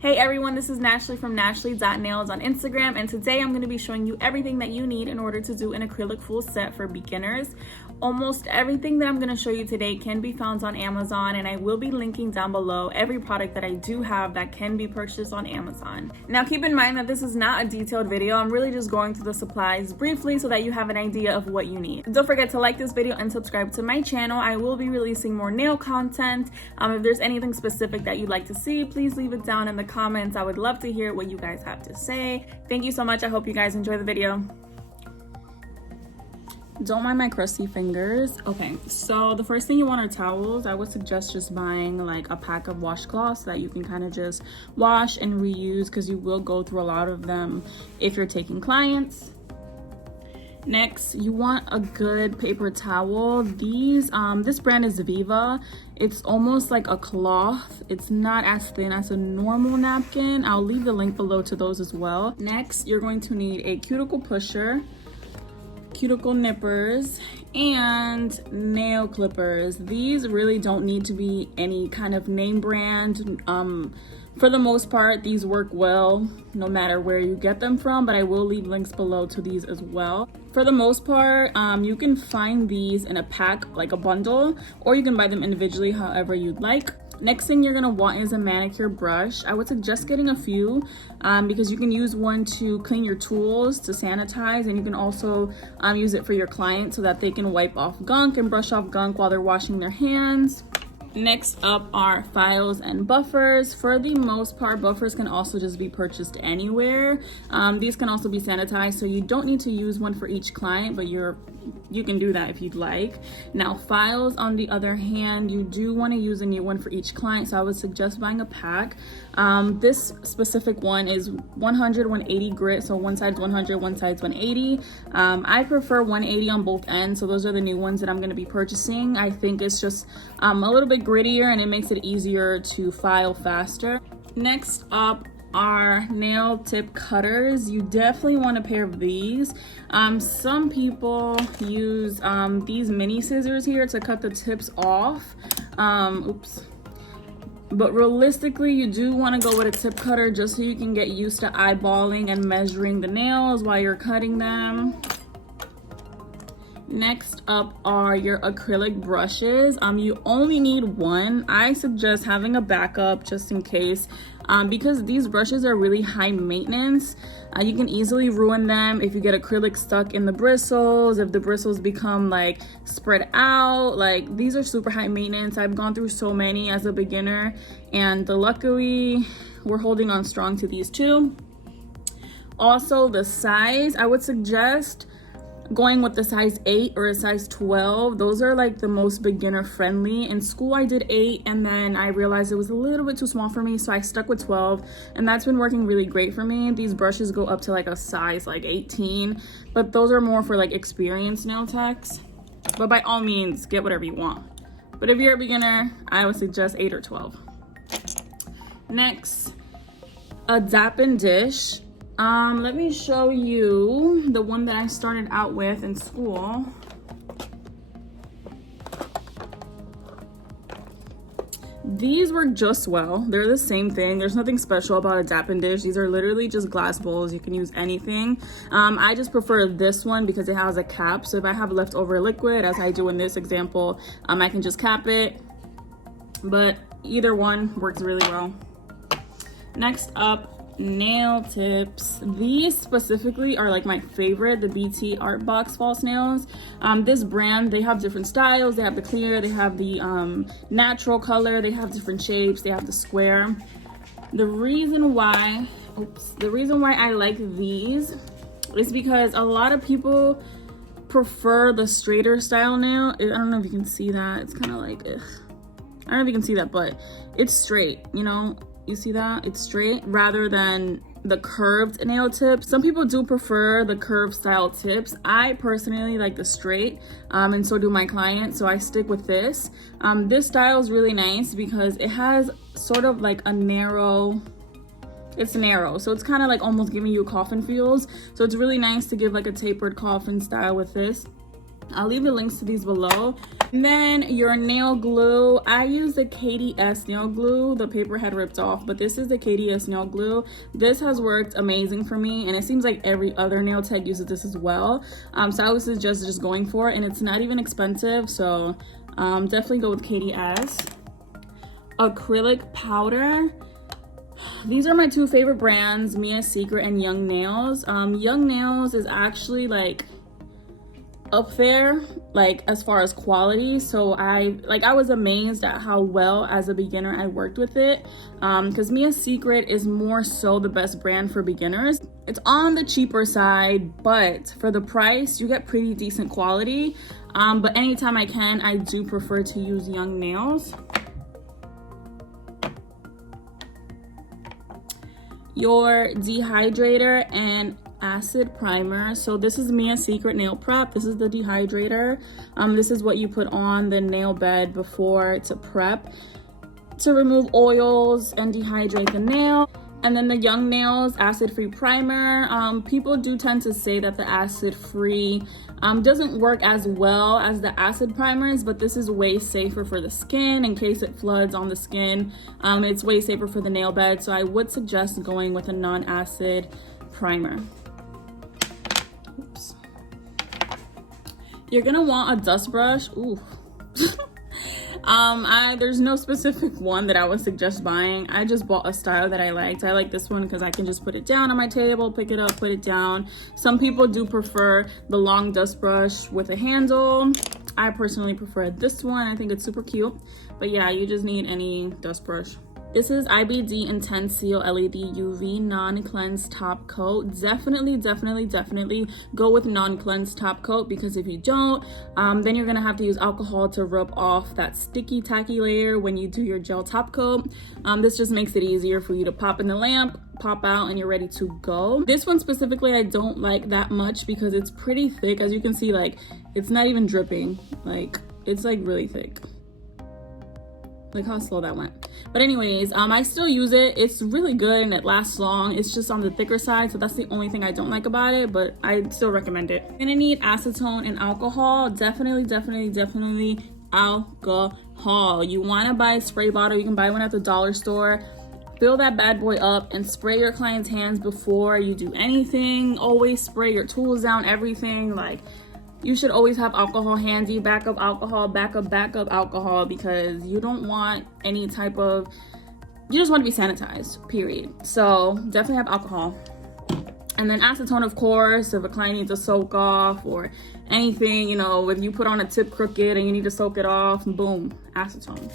Hey everyone, this is Nashley from nashley.nails on Instagram, and today I'm going to be showing you everything that you need in order to do an acrylic full set for beginners. Almost everything that I'm going to show you today can be found on Amazon, and I will be linking down below every product that I do have that can be purchased on Amazon. Now keep in mind that this is not a detailed video. I'm really just going through the supplies briefly so that you have an idea of what you need. Don't forget to like this video and subscribe to my channel. I will be releasing more nail content. If there's anything specific that you'd like to see, please leave it down in the comments. I would love to hear what you guys have to say. Thank you so much. I hope you guys enjoy the video. Don't mind my crusty fingers. Okay, so the first thing you want are towels. I would suggest just buying like a pack of washcloths so that you can kind of just wash and reuse, because you will go through a lot of them if you're taking clients. Next, you want a good paper towel. This brand is Viva. It's almost like a cloth. It's not as thin as a normal napkin. I'll leave the link below to those as well. Next, you're going to need a cuticle pusher, cuticle nippers, and nail clippers. These really don't need to be any kind of name brand. For the most part, these work well no matter where you get them from, but I will leave links below to these as well. For the most part, you can find these in a pack, like a bundle, or you can buy them individually, however you'd like. Next thing you're gonna want is a manicure brush. I would suggest getting a few because you can use one to clean your tools, to sanitize, and you can also use it for your client so that they can wipe off gunk and brush off gunk while they're washing their hands. Next up are files and buffers. For the most part, buffers can also just be purchased anywhere. These can also be sanitized, so you don't need to use one for each client, but you can do that if you'd like. Now files, on the other hand, you do want to use a new one for each client, so I would suggest buying a pack. This specific one is 100, 180 grit, so one side's 100, one side's 180. I prefer 180 on both ends, so those are the new ones that I'm going to be purchasing. I think it's just a little bit grittier and it makes it easier to file faster. Next up are nail tip cutters. You definitely want a pair of these. Some people use these mini scissors here to cut the tips off. But realistically, you do want to go with a tip cutter just so you can get used to eyeballing and measuring the nails while you're cutting them. Next up are your acrylic brushes. You only need one. I suggest having a backup just in case, because these brushes are really high maintenance. You can easily ruin them if you get acrylic stuck in the bristles, if the bristles become like spread out. Like, these are super high maintenance. I've gone through so many as a beginner, and luckily we're holding on strong to these too. Also, the size, I would suggest going with the size 8 or a size 12. Those are like the most beginner friendly. In school I did 8, and then I realized it was a little bit too small for me, so I stuck with 12, and that's been working really great for me. These brushes go up to like a size like 18, but those are more for like experienced nail techs. But by all means, get whatever you want. But if you're a beginner, I would suggest 8 or 12. Next, a dappen dish. Let me show you the one that I started out with in school. These work just well. They're the same thing. There's nothing special about a dappen dish. These are literally just glass bowls. You can use anything. I just prefer this one because it has a cap. So if I have leftover liquid, as I do in this example, I can just cap it. But either one works really well. Next up, nail tips. These specifically are like my favorite, the BT Art Box false nails. This brand, they have different styles. They have the clear, they have the natural color, they have different shapes, they have the square. The reason why I like these is because a lot of people prefer the straighter style nail. I don't know if you can see that. It's kind of like, ugh. I don't know if you can see that, but it's straight, you know? You see that? It's straight rather than the curved nail tip. Some people do prefer the curved style tips. I personally like the straight, and so do my clients, so I stick with this. This style is really nice because it has sort of like a narrow, it's narrow, so it's kind of like almost giving you coffin feels. So it's really nice to give like a tapered coffin style with this. I'll leave the links to these below. And then your nail glue, I use the KDS nail glue. The paper had ripped off, but this is the KDS nail glue. This has worked amazing for me, and it seems like every other nail tech uses this as well. So I would suggest just going for it, and it's not even expensive, so definitely go with KDS. Acrylic Powder. These are my two favorite brands, Mia's Secret and Young Nails. Young Nails is actually like up there, like as far as quality. So I was amazed at how well as a beginner I worked with it, because Mia's Secret is more so the best brand for beginners. It's on the cheaper side, but for the price you get pretty decent quality. But anytime I can, I do prefer to use Young Nails. Your Dehydrator and acid primer. So this is Mia's Secret nail prep. This is the Dehydrator. This is what you put on the nail bed before to prep to remove oils and dehydrate the nail. And then the Young Nails acid-free primer. People do tend to say that the acid-free doesn't work as well as the acid primers, but this is way safer for the skin in case it floods on the skin. It's way safer for the nail bed, so I would suggest going with a non-acid primer. Oops. You're gonna want a dust brush. Ooh. There's no specific one that I would suggest buying. I just bought a style that I liked. I like this one because I can just put it down on my table, pick it up, put it down. Some people do prefer the long dust brush with a handle. I personally prefer this one. I think it's super cute. But yeah, you just need any dust brush. This is IBD Intense Seal LED UV Non-Cleanse Top Coat. Definitely go with non-cleanse top coat, because if you don't, then you're gonna have to use alcohol to rub off that sticky tacky layer when you do your gel top coat. This just makes it easier for you to pop in the lamp, pop out, and you're ready to go. This one specifically I don't like that much because it's pretty thick. As you can see, like, it's not even dripping. Like, it's like really thick. Like how slow that went. But anyways, I still use it. It's really good and it lasts long. It's just on the thicker side, so that's the only thing I don't like about it, but I still recommend it. You're gonna need acetone and alcohol. Definitely alcohol. You want to buy a spray bottle. You can buy one at the dollar store. Fill that bad boy up and spray your client's hands before you do anything. Always spray your tools down, everything. Like, you should always have alcohol handy, backup alcohol, backup alcohol, because you don't want any type of, you just want to be sanitized, period. So definitely have alcohol. And then acetone, of course, if a client needs to soak off or anything, you know, if you put on a tip crooked and you need to soak it off, boom, acetone.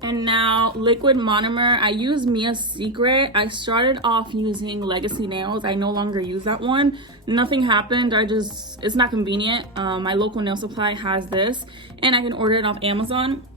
And now liquid monomer. I use Mia's Secret. I started off using Legacy Nails. I no longer use that one. Nothing happened. It's not convenient. My local nail supply has this and I can order it off Amazon.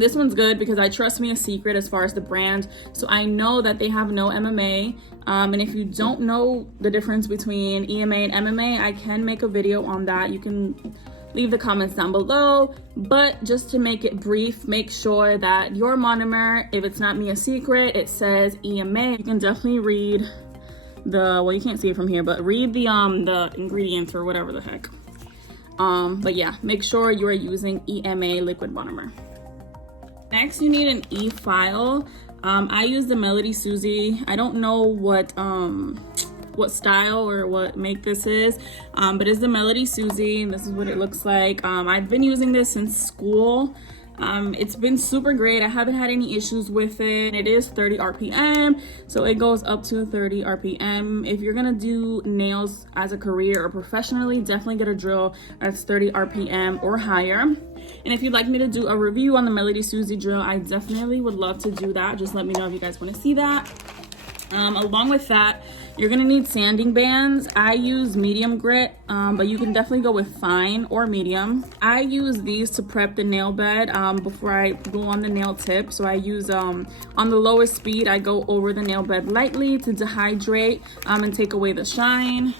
This one's good because I trust Mia's Secret as far as the brand. So I know that they have no MMA. And if you don't know the difference between EMA and MMA, I can make a video on that. You can leave the comments down below, but just to make it brief, make sure that your monomer, if it's not Mia's Secret, it says EMA. You can definitely read the, well, you can't see it from here, but read the ingredients or whatever the heck. But yeah, make sure you are using EMA liquid monomer. Next, you need an e-file. I use the Melody Susie. I don't know what style or what make this is, but it's the Melody Susie. This is what it looks like. I've been using this since school. It's been super great. I haven't had any issues with it. It is 30 RPM, so it goes up to 30 RPM. If you're gonna do nails as a career or professionally, definitely get a drill that's 30 RPM or higher. And if you'd like me to do a review on the Melody Susie drill, I definitely would love to do that. Just let me know if you guys want to see that. Along with that, you're gonna need sanding bands. I use medium grit, but you can definitely go with fine or medium. I use these to prep the nail bed before I go on the nail tip. So I use, on the lowest speed, I go over the nail bed lightly to dehydrate and take away the shine.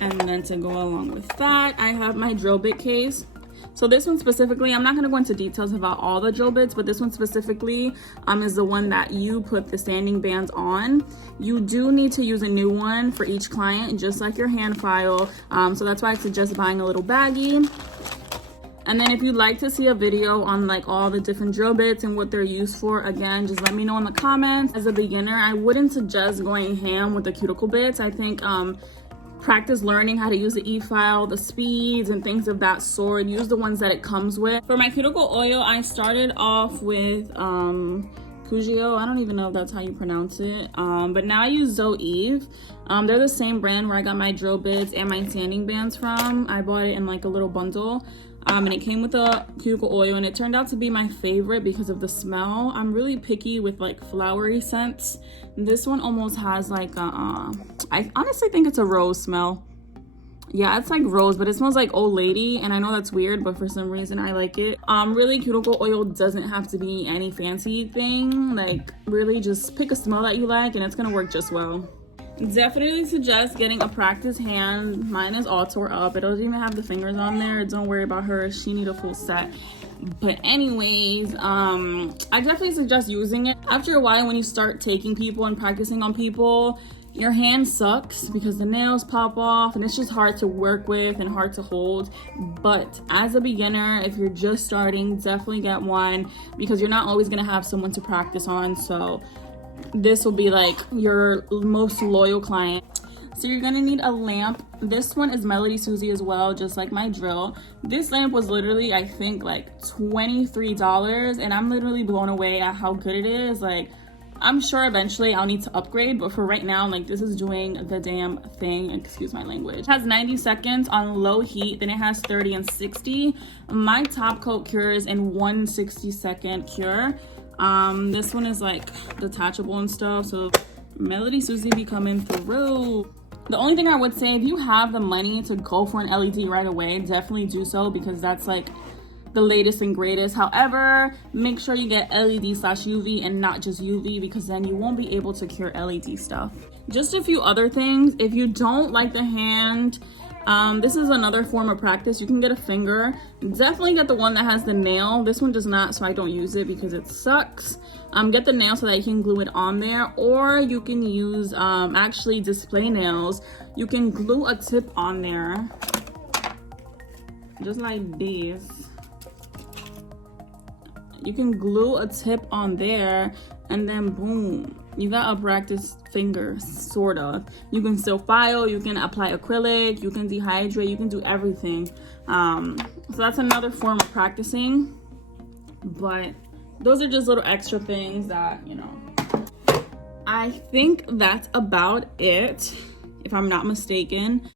And then to go along with that, I have my drill bit case. So this one specifically, I'm not going to go into details about all the drill bits, but this one specifically is the one that you put the sanding bands on. You do need to use a new one for each client, just like your hand file. So that's why I suggest buying a little baggie. And then if you'd like to see a video on like all the different drill bits and what they're used for, again, just let me know in the comments. As a beginner, I wouldn't suggest going ham with the cuticle bits. I think practice learning how to use the e-file, the speeds and things of that sort. Use the ones that it comes with. For my cuticle oil, I started off with Cugio. I don't even know if that's how you pronounce it, but now I use Zoeve. They're the same brand where I got my drill bits and my sanding bands from. I bought it in like a little bundle, and it came with a cuticle oil, and it turned out to be my favorite because of the smell. I'm really picky with like flowery scents. This one almost has like I honestly think it's a rose smell. Yeah, it's like rose, but it smells like old lady, and I know that's weird, but for some reason I like it. Really, cuticle oil doesn't have to be any fancy thing. Like, really just pick a smell that you like and it's gonna work just well. Definitely suggest getting a practice hand. Mine is all tore up. It doesn't even have the fingers on there. Don't worry about her, she need a full set. But anyways, I definitely suggest using it. After a while, when you start taking people and practicing on people, your hand sucks because the nails pop off and it's just hard to work with and hard to hold. But as a beginner, if you're just starting, definitely get one because you're not always gonna have someone to practice on. So this will be like your most loyal client. So you're gonna need a lamp. This one is Melody Susie as well, just like my drill. This lamp was literally, I think, like $23, and I'm literally blown away at how good it is. Like, I'm sure eventually I'll need to upgrade, but for right now, like, this is doing the damn thing. Excuse my language. It has 90 seconds on low heat, then it has 30 and 60. My top coat cures in 160-second cure. This one is like detachable and stuff, so Melody Susie be coming through. The only thing I would say, if you have the money to go for an LED right away, definitely do so because that's like the latest and greatest. However, make sure you get LED/UV and not just UV because then you won't be able to cure LED stuff. Just a few other things. If you don't like the hand, this is another form of practice. You can get a finger. Definitely get the one that has the nail. This one does not, so I don't use it because it sucks. Get the nail so that you can glue it on there, or you can use actually display nails. You can glue a tip on there, just like this. You can glue a tip on there, and then boom, you got a practice finger, sort of. You can still file, you can apply acrylic, you can dehydrate, you can do everything. So that's another form of practicing, but those are just little extra things that, you know. I think that's about it, if I'm not mistaken.